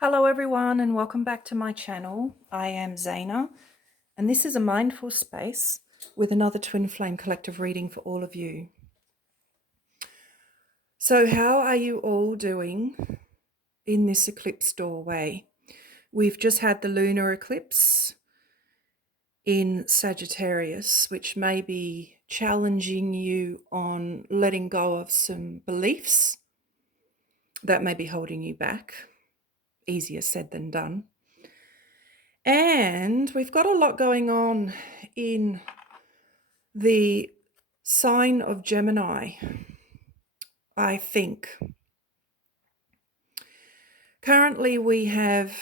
Hello everyone and welcome back to my channel. I am Zaina and this is a mindful space with another Twin Flame collective reading for all of you. So how are you all doing in this eclipse doorway? We've just had the lunar eclipse in Sagittarius, which may be challenging you on letting go of some beliefs that may be holding you back. Easier said than done. And we've got a lot going on in the sign of Gemini, I think. Currently, we have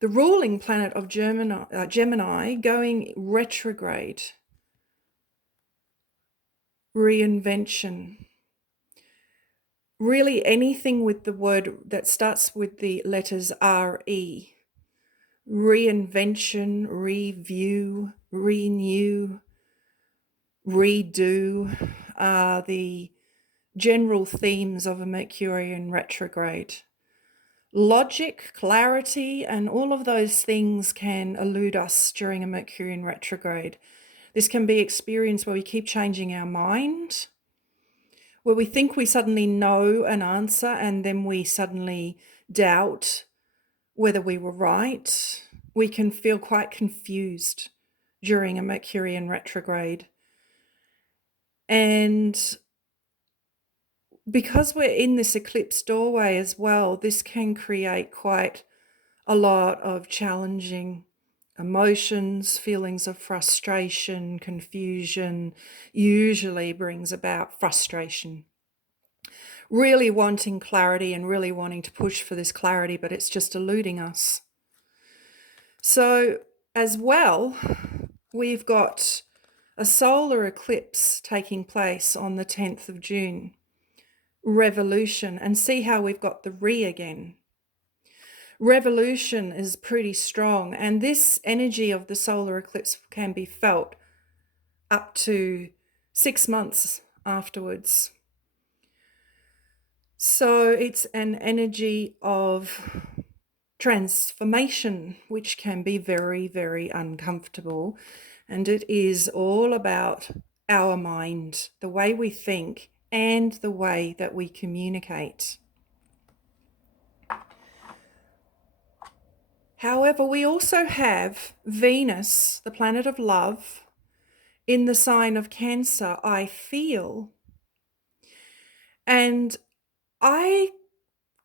the ruling planet of Gemini going retrograde, reinvention. Really anything with the word that starts with the letters R-E. Reinvention, review, renew, redo are the general themes of a Mercurian retrograde. Logic, clarity, and all of those things can elude us during a Mercurian retrograde. This can be experienced where we keep changing our mind, where we think we suddenly know an answer and then we suddenly doubt whether we were right. We can feel quite confused during a Mercurian retrograde. And because we're in this eclipse doorway as well, this can create quite a lot of challenging emotions, feelings of frustration, confusion, usually brings about frustration. Really wanting clarity and really wanting to push for this clarity, but it's just eluding us. So as well, we've got a solar eclipse taking place on the 10th of June. Revolution, and see how we've got the re again. Revolution is pretty strong, and this energy of the solar eclipse can be felt up to 6 months afterwards. So it's an energy of transformation, which can be very, very uncomfortable. And it is all about our mind, the way we think, and the way that we communicate. However, we also have Venus, the planet of love, in the sign of Cancer, I feel. And I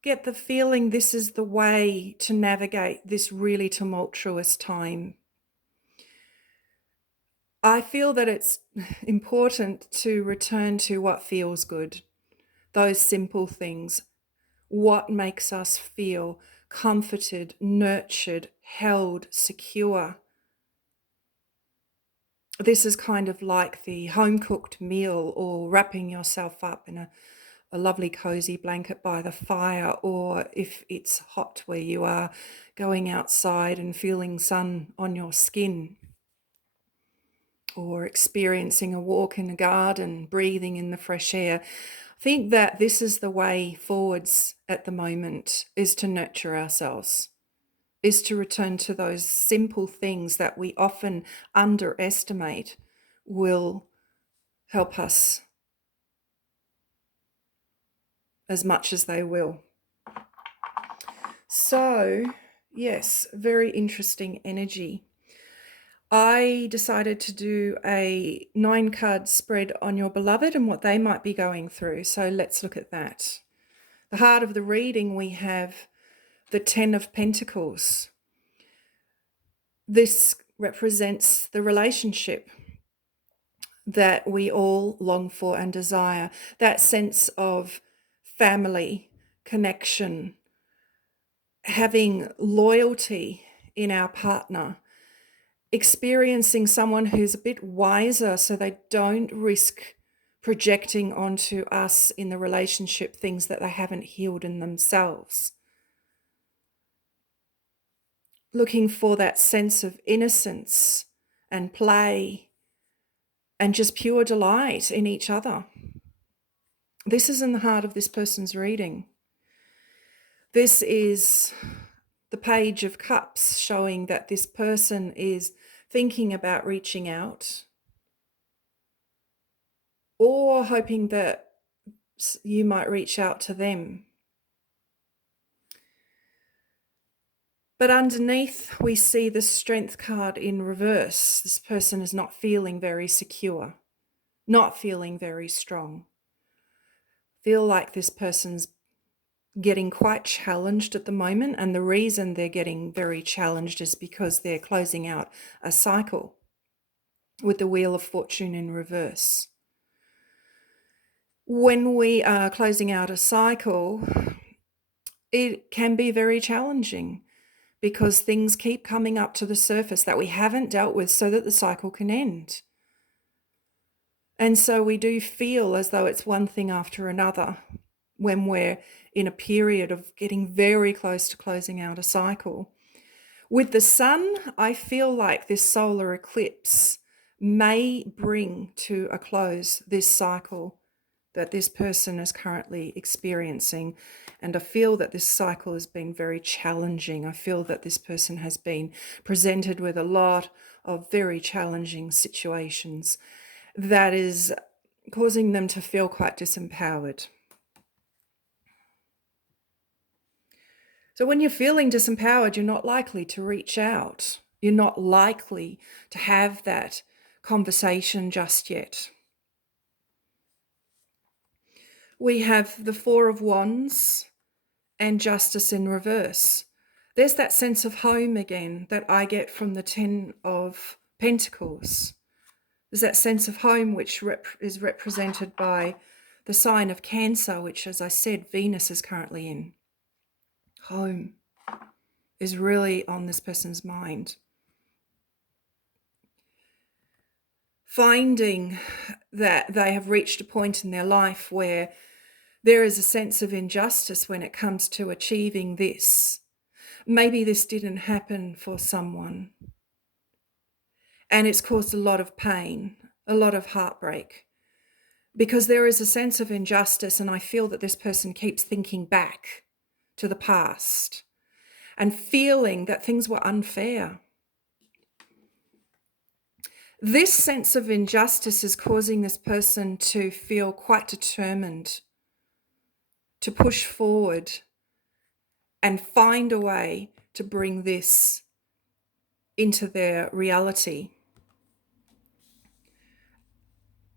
get the feeling this is the way to navigate this really tumultuous time. I feel that it's important to return to what feels good, those simple things, what makes us feel comforted, nurtured, held, secure. This is kind of like the home-cooked meal, or wrapping yourself up in a lovely cozy blanket by the fire, or if it's hot where you are, going outside and feeling sun on your skin, or experiencing a walk in the garden, breathing in the fresh air. I think that this is the way forwards at the moment, is to nurture ourselves, is to return to those simple things that we often underestimate will help us as much as they will. So, yes, very interesting energy. I decided to do a 9-card spread on your beloved and what they might be going through. So let's look at that. The heart of the reading, we have the 10 of Pentacles. This represents the relationship that we all long for and desire, that sense of family, connection, having loyalty in our partner, experiencing someone who's a bit wiser so they don't risk projecting onto us in the relationship things that they haven't healed in themselves. Looking for that sense of innocence and play and just pure delight in each other. This is in the heart of this person's reading. This is the Page of Cups, showing that this person is thinking about reaching out or hoping that you might reach out to them. But underneath, we see the Strength card in reverse. This person is not feeling very secure, not feeling very strong. Feel like this person's getting quite challenged at the moment, and the reason they're getting very challenged is because they're closing out a cycle with the Wheel of Fortune in reverse. When we are closing out a cycle, it can be very challenging because things keep coming up to the surface that we haven't dealt with so that the cycle can end. And so we do feel as though it's one thing after another when we're in a period of getting very close to closing out a cycle. With the sun, I feel like this solar eclipse may bring to a close this cycle that this person is currently experiencing. And I feel that this cycle has been very challenging. I feel that this person has been presented with a lot of very challenging situations that is causing them to feel quite disempowered. So when you're feeling disempowered, you're not likely to reach out. You're not likely to have that conversation just yet. We have the Four of Wands and Justice in reverse. There's that sense of home again that I get from the Ten of Pentacles. There's that sense of home which is represented by the sign of Cancer, which, as I said, Venus is currently in. Home is really on this person's mind. Finding that they have reached a point in their life where there is a sense of injustice when it comes to achieving this. Maybe this didn't happen for someone, and it's caused a lot of pain, a lot of heartbreak, because there is a sense of injustice, and I feel that this person keeps thinking back to the past and feeling that things were unfair. This sense of injustice is causing this person to feel quite determined to push forward and find a way to bring this into their reality.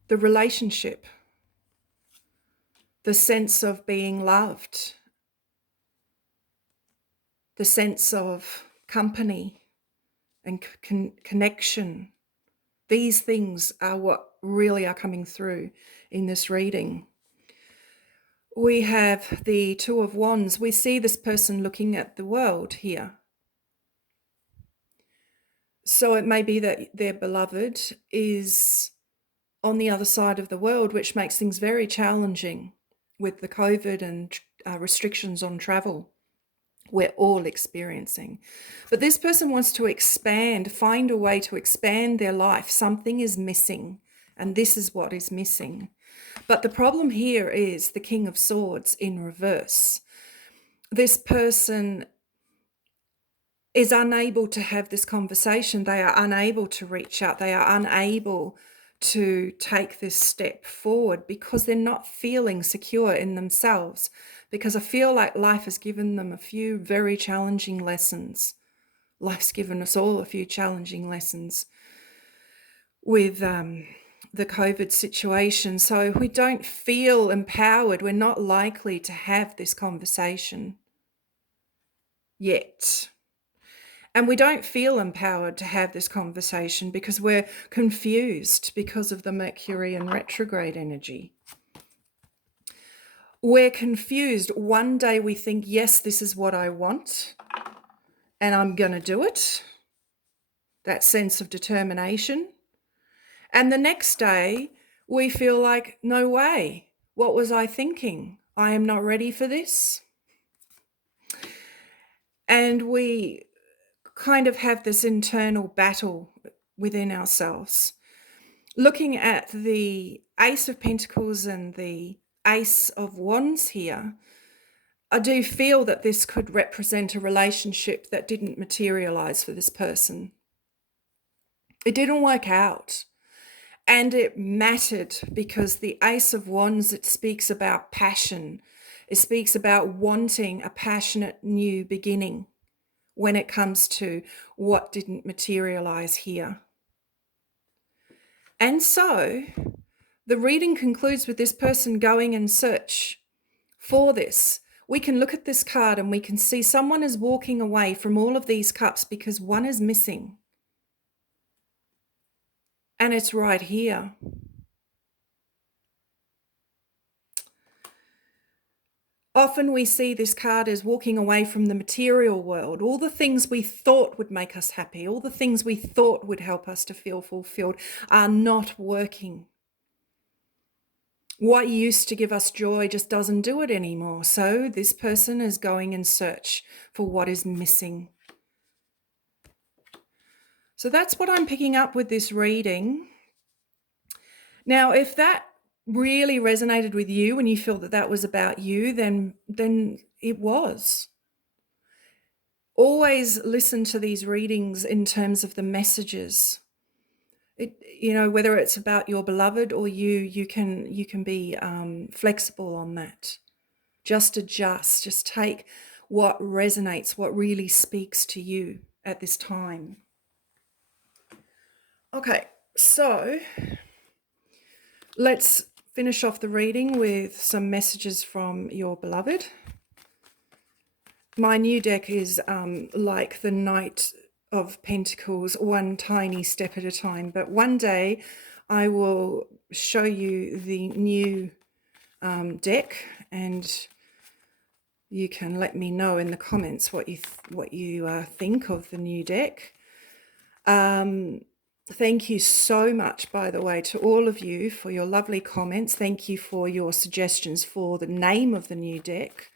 The relationship, the sense of being loved, the sense of company and connection. These things are what really are coming through in this reading. We have the Two of Wands. We see this person looking at the world here. So it may be that their beloved is on the other side of the world, which makes things very challenging with the COVID and restrictions on travel we're all experiencing. But this person wants to expand, find a way to expand their life. Something is missing, and this is what is missing. But the problem here is the King of Swords in reverse. This person is unable to have this conversation. They are unable to reach out. They are unable to take this step forward because they're not feeling secure in themselves, because I feel like life has given them a few very challenging lessons. Life's given us all a few challenging lessons with the COVID situation. So if we don't feel empowered, we're not likely to have this conversation yet. And we don't feel empowered to have this conversation because we're confused because of the Mercury and retrograde energy. We're confused. One day we think, yes, this is what I want, and I'm going to do it. That sense of determination. And the next day we feel like, no way. What was I thinking? I am not ready for this. And we kind of have this internal battle within ourselves. Looking at the Ace of Pentacles and the Ace of Wands here, I do feel that this could represent a relationship that didn't materialize for this person. It didn't work out. And it mattered because the Ace of Wands, it speaks about passion. It speaks about wanting a passionate new beginning when it comes to what didn't materialize here. And so the reading concludes with this person going in search for this. We can look at this card and we can see someone is walking away from all of these cups because one is missing. And it's right here. Often we see this card as walking away from the material world, all the things we thought would make us happy, all the things we thought would help us to feel fulfilled are not working. What used to give us joy just doesn't do it anymore. So this person is going in search for what is missing. So that's what I'm picking up with this reading. Now, if that really resonated with you and you feel that that was about you, then it was. Always listen to these readings in terms of the messages. Whether it's about your beloved or you can be flexible on that. Just adjust, just take what resonates, what really speaks to you at this time. Okay, so let's finish off the reading with some messages from your beloved. My new deck is like the Knight of Pentacles, one tiny step at a time. But one day I will show you the new deck, and you can let me know in the comments what you think of the new deck. Thank you so much, by the way, to all of you for your lovely comments. Thank you for your suggestions for the name of the new deck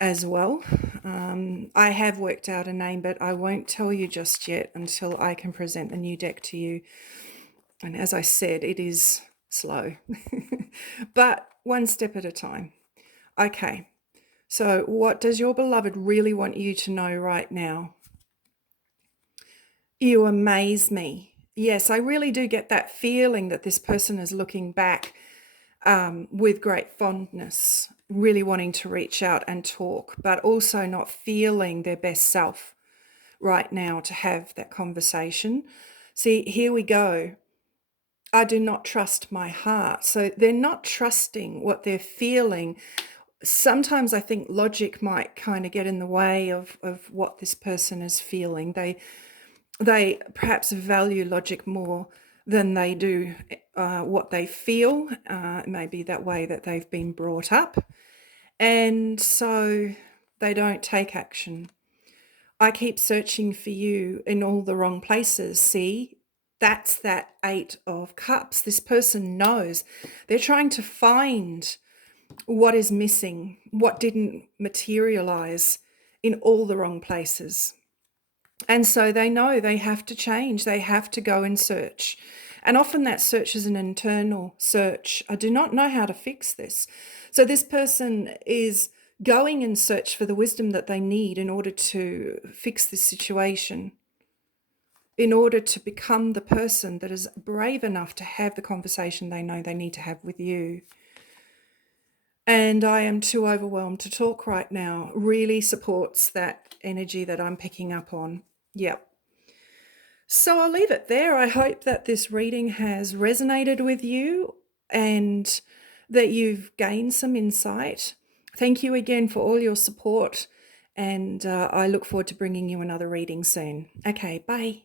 as well. I have worked out a name, but I won't tell you just yet until I can present the new deck to you. And as I said, it is slow, but one step at a time. Okay, so what does your beloved really want you to know right now? You amaze me. Yes, I really do get that feeling that this person is looking back with great fondness, really wanting to reach out and talk, but also not feeling their best self right now to have that conversation. See, here we go. I do not trust my heart. So they're not trusting what they're feeling. Sometimes I think logic might kind of get in the way of what this person is feeling. They perhaps value logic more than they do what they feel. It may be that way that they've been brought up, and so they don't take action. I keep searching for you in all the wrong places. See, that's that 8 of Cups. This person knows they're trying to find what is missing, what didn't materialize in all the wrong places. And so they know they have to change. They have to go and search. And often that search is an internal search. I do not know how to fix this. So this person is going in search for the wisdom that they need in order to fix this situation, in order to become the person that is brave enough to have the conversation they know they need to have with you. And I am too overwhelmed to talk right now. Really supports that energy that I'm picking up on. Yep. So I'll leave it there. I hope that this reading has resonated with you and that you've gained some insight. Thank you again for all your support, and I look forward to bringing you another reading soon. Okay, bye.